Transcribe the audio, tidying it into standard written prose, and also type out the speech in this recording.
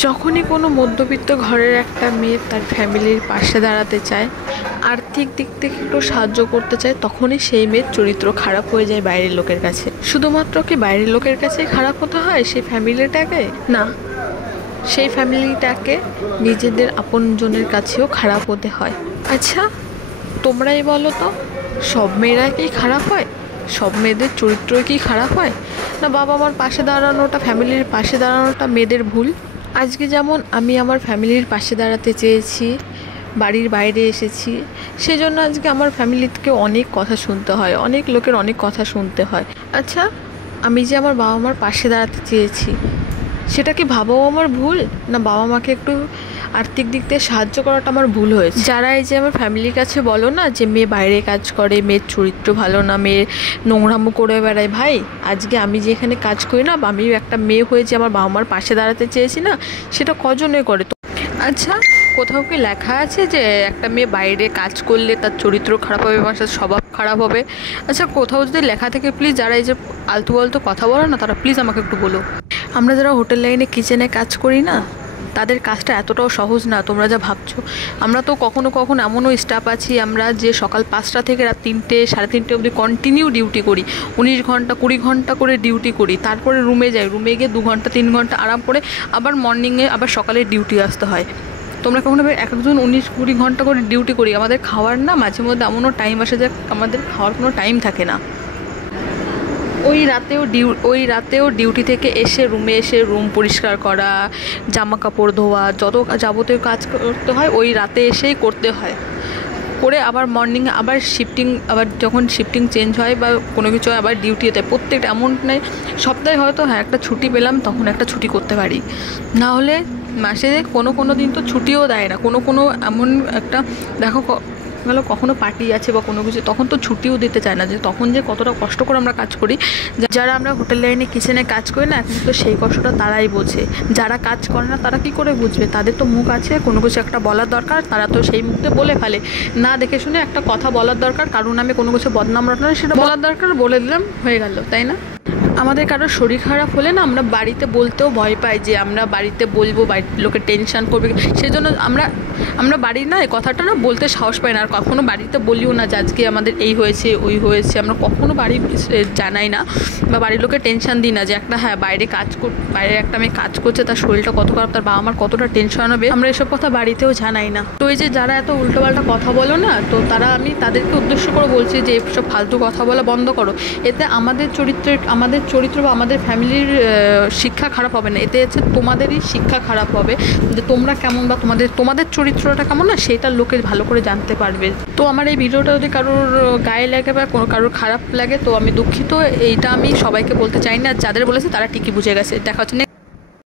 যখনই কোনো মধ্যবিত্ত ঘরের একটা মেয়ে তার ফ্যামিলির পাশে দাঁড়াতে চায়, আর্থিক দিক থেকে একটু সাহায্য করতে চায়, তখনই সেই মেয়ের চরিত্র খারাপ হয়ে যায় বাইরের লোকের কাছে। শুধুমাত্র কি বাইরের লোকের কাছে খারাপ হতে হয় সেই ফ্যামিলিটাকে? না, সেই ফ্যামিলিটাকে নিজেদের আপনজনের কাছেও খারাপ হতে হয়। আচ্ছা, তোমরাই বলো তো, সব মেয়েরা কি খারাপ হয়? সব মেয়েদের চরিত্র কি খারাপ হয়? না বাবা মার পাশে দাঁড়ানোটা, ফ্যামিলির পাশে দাঁড়ানোটা মেয়েদের ভুল? আজকে যেমন আমি আমার ফ্যামিলির পাশে দাঁড়াতে চেয়েছি, বাড়ির বাইরে এসেছি, সেজন্য আজকে আমার ফ্যামিলি থেকে অনেক কথা শুনতে হয়, অনেক লোকের অনেক কথা শুনতে হয়। আচ্ছা, আমি যে আমার বাবা মার পাশে দাঁড়াতে চেয়েছি, সেটা কি ভাবাও আমার ভুল? না বাবা মাকে একটু আর্থিক দিক থেকে সাহায্য করাটা আমার ভুল হয়েছে? যারা এই যে আমার ফ্যামিলির কাছে বলো না যে মেয়ে বাইরে কাজ করে, মেয়ের চরিত্র ভালো না, মেয়ে নোংরামো করে বেড়ায়, ভাই আজকে আমি যে এখানে কাজ করি না, আমি একটা মেয়ে হয়ে যে আমার বাবা মার পাশে দাঁড়াতে চেয়েছি না, সেটা কজনে করে? তো আচ্ছা, কোথাও কি লেখা আছে যে একটা মেয়ে বাইরে কাজ করলে তার চরিত্র খারাপ হবে এবং তার স্বভাব খারাপ হবে? আচ্ছা, কোথাও যদি লেখা থেকে প্লিজ যারা এই যে আলতু আলতু কথা বলো না, তারা প্লিজ আমাকে একটু বলো। আমরা যারা হোটেল লাইনে কিচেনে কাজ করি না, তাদের কাজটা এতটাও সহজ না তোমরা যা ভাবছো। আমরা তো কখনো কখনো এমনও স্টাফ আছি, আমরা যে সকাল 5টা থেকে রাত 3টে 3:30 অবধি কন্টিনিউ ডিউটি করি, 19 ঘন্টা 20 ঘন্টা করে ডিউটি করি, তারপরে রুমে যাই, রুমে গিয়ে 2 ঘন্টা 3 ঘন্টা আরাম করে আবার মর্নিংয়ে আবার সকালে ডিউটি আসতে হয়। তোমরা কখনো একজন 19-20 ঘন্টা করে ডিউটি করি, আমাদের খাওয়ার না মাঝে মধ্যে এমনও টাইম আসে যে আমাদের খাওয়ার কোনো টাইম থাকে না। ওই রাতেও ডিউটি থেকে এসে রুমে এসে রুম পরিষ্কার করা, জামা কাপড় ধোয়া, যত যাবতীয় কাজ করতে হয় ওই রাতে এসেই করতে হয়। করে আবার মর্নিংয়ে আবার আবার যখন শিফটিং চেঞ্জ হয় বা কোনো কিছু হয় আবার ডিউটি হতে হয়। প্রত্যেকটা এমন নেই সপ্তাহে হয়তো একটা ছুটি পেলাম, তখন একটা ছুটি করতে পারি, না হলে মাসে কোনো দিন তো ছুটিও দেয় না। কোনো এমন একটা দেখো গেল কখনো পার্টি আছে বা কোনো কিছু, তখন তো ছুটিও দিতে চায় না। যে তখন যে কতটা কষ্ট করে আমরা কাজ করি, যারা আমরা হোটেল লাইনে কিচেনে কাজ করি না, এখন তো সেই কষ্টটা তারাই বোঝে। যারা কাজ করে না তারা কি করে বুঝবে? তাদের তো মুখ আছে, কোনো কিছু একটা বলার দরকার, তারা তো সেই মুখতে বলে ফেলে। না দেখে শুনে একটা কথা বলার দরকার, কারণ আমি কোনো কিছু বদনাম রটনা সেটা বলার দরকার, বলে দিলাম, হয়ে গেল, তাই না? আমাদের কারোর শরীর খারাপ হলে না আমরা বাড়িতে বলতেও ভয় পাই, যে আমরা বাড়িতে বলবো, বাড়ির লোকে টেনশান করবে, সেই জন্য আমরা বাড়ির না এই কথাটা না বলতে সাহস পাই না। আর কখনো বাড়িতে বলিও না যে আজকে আমাদের এই হয়েছে ওই হয়েছে, আমরা কখনো বাড়ি জানাই না বা বাড়ির লোকে টেনশান দিই না যে একটা বাইরে একটা মেয়ে কাজ করছে, তার শরীরটা কত খারাপ, তার বাবা মার কতটা টেনশন হবে, আমরা এসব কথা বাড়িতেও জানাই না। তো এই যে যারা এত উল্টোপাল্টা কথা বলো না, তো আমি তাদেরকে উদ্দেশ্য করে বলছি যে এসব ফালতু কথা বলা বন্ধ করো। এতে আমাদের চরিত্র বা আমাদের ফ্যামিলির শিক্ষা খারাপ হবে না, এতে হচ্ছে তোমাদেরই শিক্ষা খারাপ হবে, যে তোমরা কেমন বা তোমাদের চরিত্রটা কেমন না, সেটা লোকে ভালো করে জানতে পারবে। তো আমার এই ভিডিওটা যদি কারোর গায়ে লাগে বা কারোর খারাপ লাগে তো আমি দুঃখিত, এইটা আমি সবাইকে বলতে চাই না। যাদের বলেছে তারা ঠিকই বুঝে গেছে। দেখা হচ্ছে